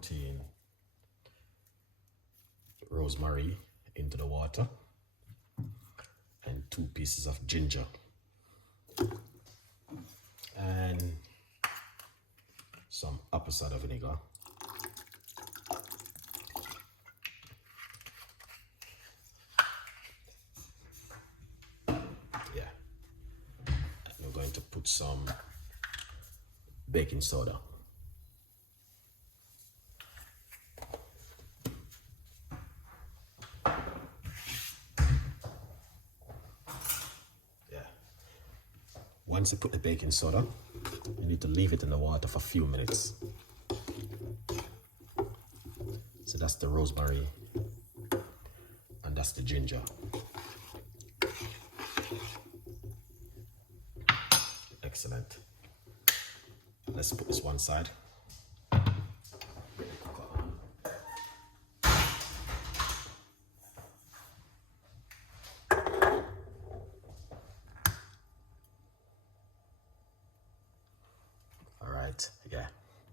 putting rosemary into the water and 2 pieces of ginger and some apple cider vinegar. Yeah, and we're going to put some baking soda. Once you put the baking soda, you need to leave it in the water for a few minutes. So that's the rosemary and that's the ginger. Excellent. Let's put this one side. Yeah,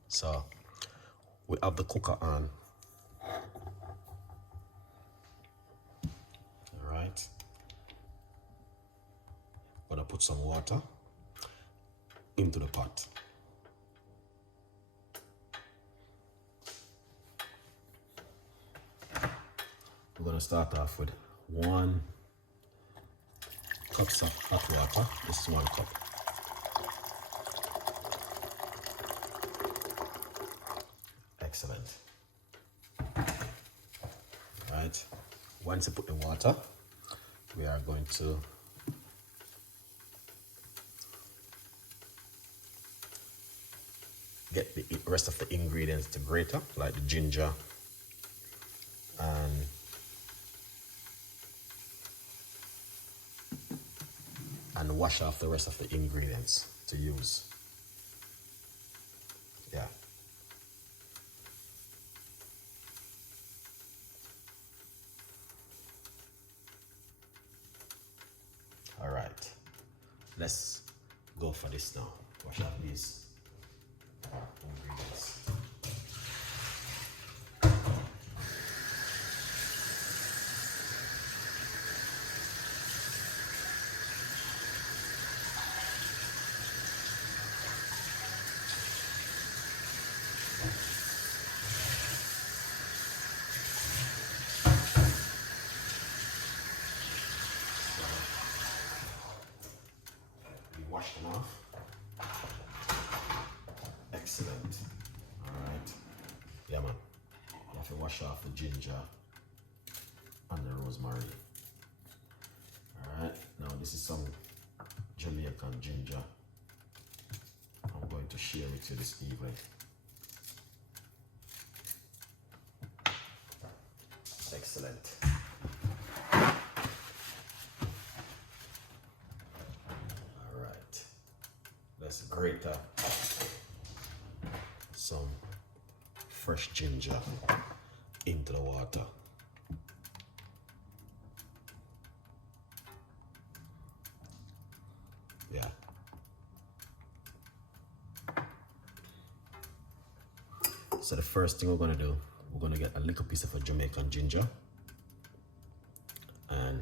so we have the cooker on. All right, I'm gonna put some water into the pot. We're gonna start off with 1 cup of hot water. This is 1 cup. Excellent. Right. Once you put the water, we are going to get the rest of the ingredients to grater, like the ginger and wash off the rest of the ingredients to use. Yeah. All right, let's go for this now. Wash out these ingredients. Wash them off. Excellent. All right. Yeah, man. You have to wash off the ginger and the rosemary. All right. Now this is some Jamaican ginger. I'm going to share it to you this evening. Excellent. Let's grate some fresh ginger into the water. Yeah. So the first thing we're going to do, we're going to get a little piece of a Jamaican ginger and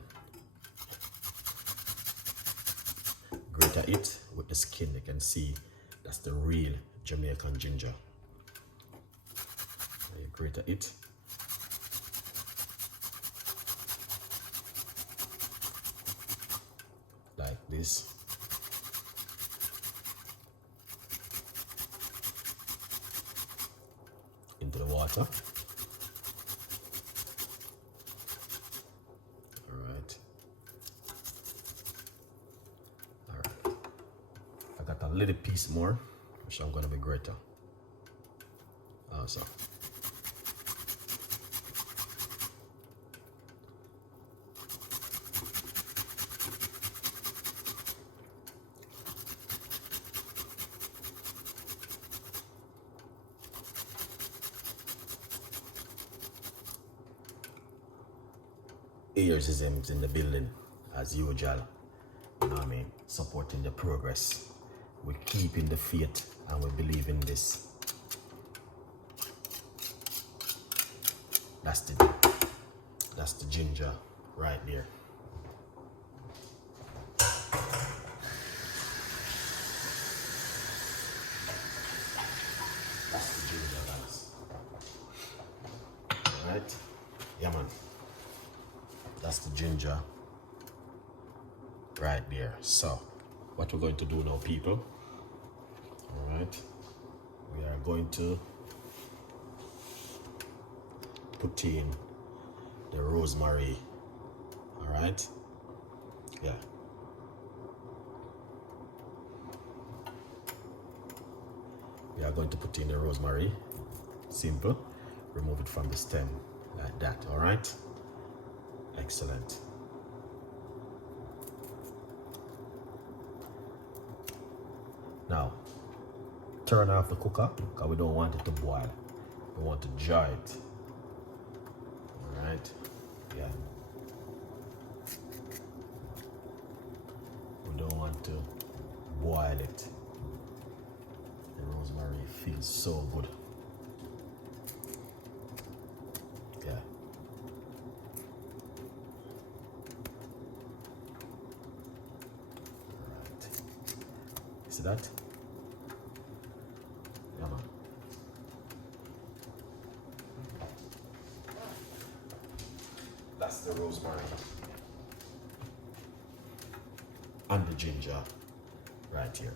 grate it with the skin. You can see that's the real Jamaican ginger. You grate it. Like this. Into the water. A little piece more, which I'm gonna be greater. Also. Enquires is in the building as usual. You know what I mean? Supporting the progress. We keep in the faith and we believe in this. That's the ginger right there. That's the ginger, guys. Alright? Yeah, man. That's the ginger right there. So, what we're going to do now, people. Alright? We are going to put in the rosemary. Alright? Yeah. We are going to put in the rosemary. Simple. Remove it from the stem like that. Alright? Excellent. Now, turn off the cooker because we don't want it to boil. We want to jar it. Alright? Yeah. We don't want to boil it. The rosemary feels so good. Yeah. Alright. See that? Yeah, man. That's the rosemary and the ginger right here.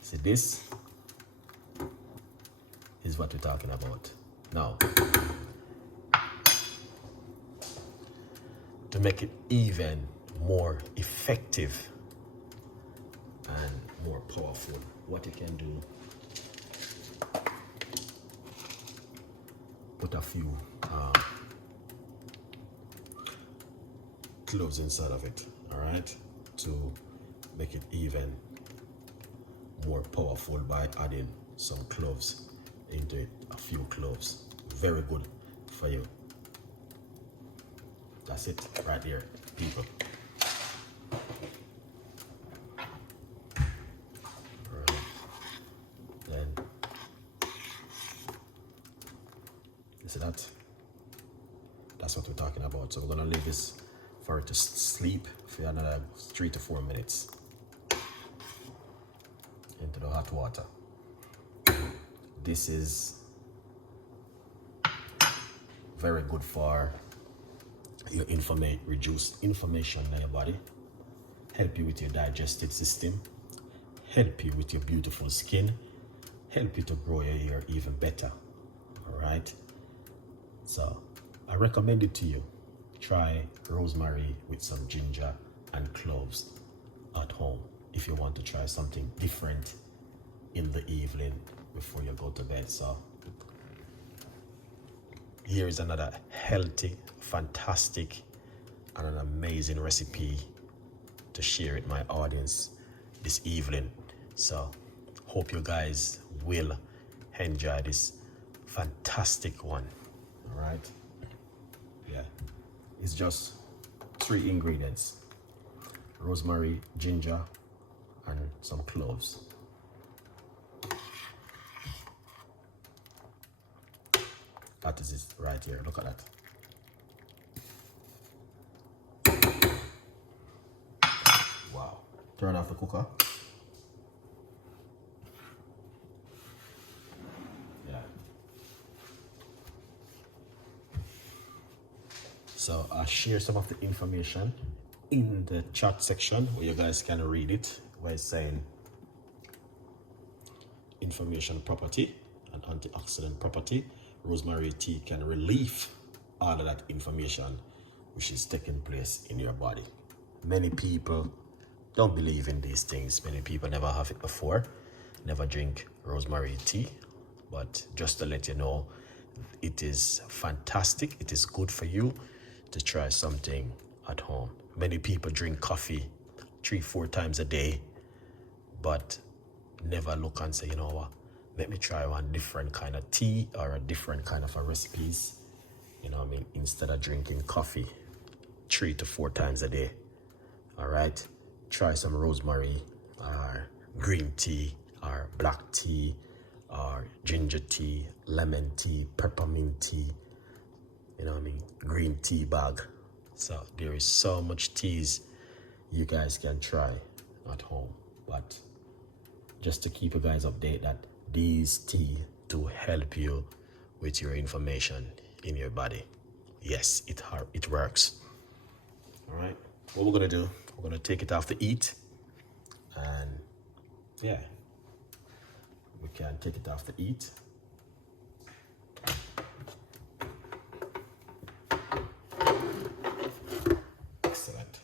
See, this is what we're talking about. Now, to make it even more effective and more powerful, what you can do, put a few cloves inside of it, all right, to make it even more powerful by adding some cloves into it, a few cloves. Very good for you. That's it right there, people. Right. Then you see that? That's what we're talking about. So we're gonna leave this for it to sleep for another 3 to 4 minutes into the hot water. This is very good for your reduce inflammation in your body, help you with your digestive system, help you with your beautiful skin, help you to grow your hair even better. All right, so I recommend it to you. Try rosemary with some ginger and cloves at home if you want to try something different in the evening before you go to bed. So here is another healthy, fantastic, and an amazing recipe to share with my audience this evening. So hope you guys will enjoy this fantastic one. All right? Yeah, it's just 3 ingredients: rosemary, ginger, and some cloves. That is it right here. Look at that. Wow. Turn off the cooker. Yeah. So I'll share some of the information in the chat section where you guys can read it, where it's saying information property and antioxidant property. Rosemary tea can relieve all of that information which is taking place in your body. Many people don't believe in these things. Many people never have it before, never drink rosemary tea. But just to let you know, it is fantastic. It is good for you to try something at home. Many people drink coffee 3-4 times a day, but never look and say, you know what, let me try one different kind of tea or a different kind of recipes, you know what I mean, instead of drinking coffee 3 to 4 times a day. All right, try some rosemary or green tea or black tea or ginger tea, lemon tea, peppermint tea, you know what I mean, green tea bag. So there is so much teas you guys can try at home. But just to keep you guys updated that these tea to help you with your information in your body. Yes, it works. All right, what we're gonna do, we're gonna take it off the heat, and yeah, we can take it off the heat. Excellent.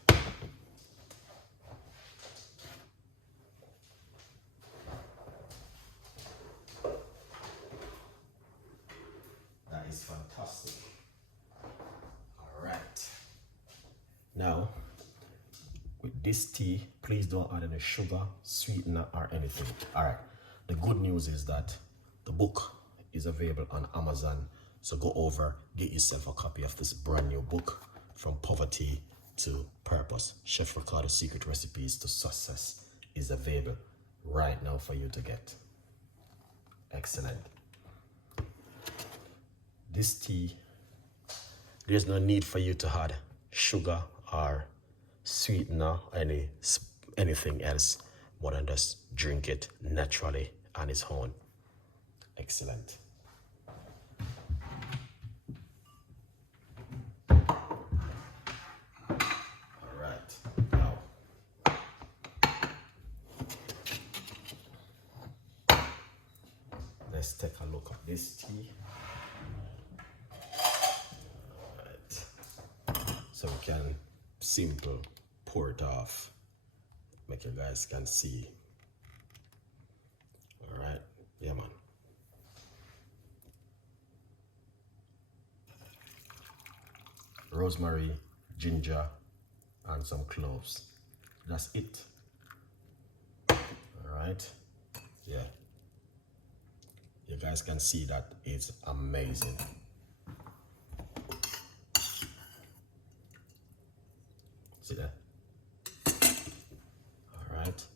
That is fantastic. All right. Now, with this tea, please don't add any sugar, sweetener, or anything. All right. The good news is that the book is available on Amazon. So go over, get yourself a copy of this brand new book, From Poverty to Purpose. Chef Ricardo's Secret Recipes to Success is available right now for you to get. Excellent. This tea, there's no need for you to add sugar or sweetener or anything else, more than just drink it naturally on its own. Excellent. All right, now let's take a look at this tea. All right, so we can simple pour it off, make you guys can see. All right, yeah man. Rosemary, ginger, and some cloves. That's it. All right, yeah. You guys can see that it's amazing. See that? All right.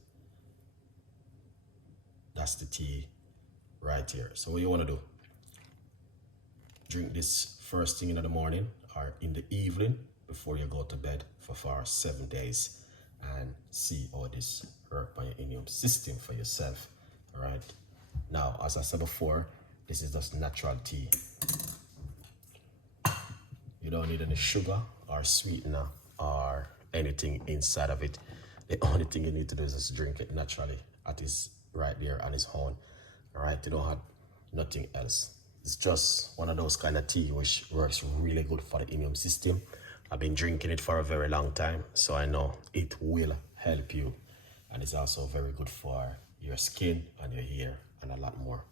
That's the tea right here. So what you want to do? Drink this first thing in the morning or in the evening before you go to bed for 7 days, and see how this work by your immune system for yourself. All right. Now, as I said before, this is just natural tea. You don't need any sugar or sweetener or anything inside of it. The only thing you need to do is just drink it naturally at its right there on its own. All right, you don't have nothing else. It's just one of those kind of tea which works really good for the immune system. I've been drinking it for a very long time, so I know it will help you. And it's also very good for your skin and your hair and a lot more.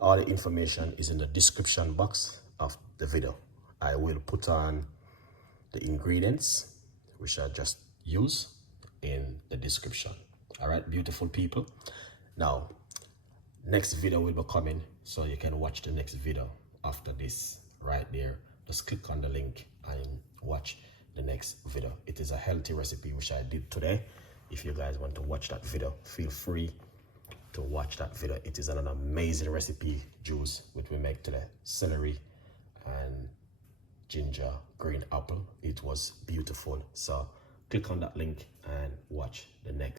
All the information is in the description box of the video. I will put on the ingredients which I just use in the description. All right, beautiful people. Now, next video will be coming, so you can watch the next video after this right there. Just click on the link and watch the next video. It is a healthy recipe which I did today. If you guys want to watch that video, feel free to watch that video. It is an amazing recipe juice which we make today. Celery and ginger, green apple. It was beautiful. So click on that link and watch the next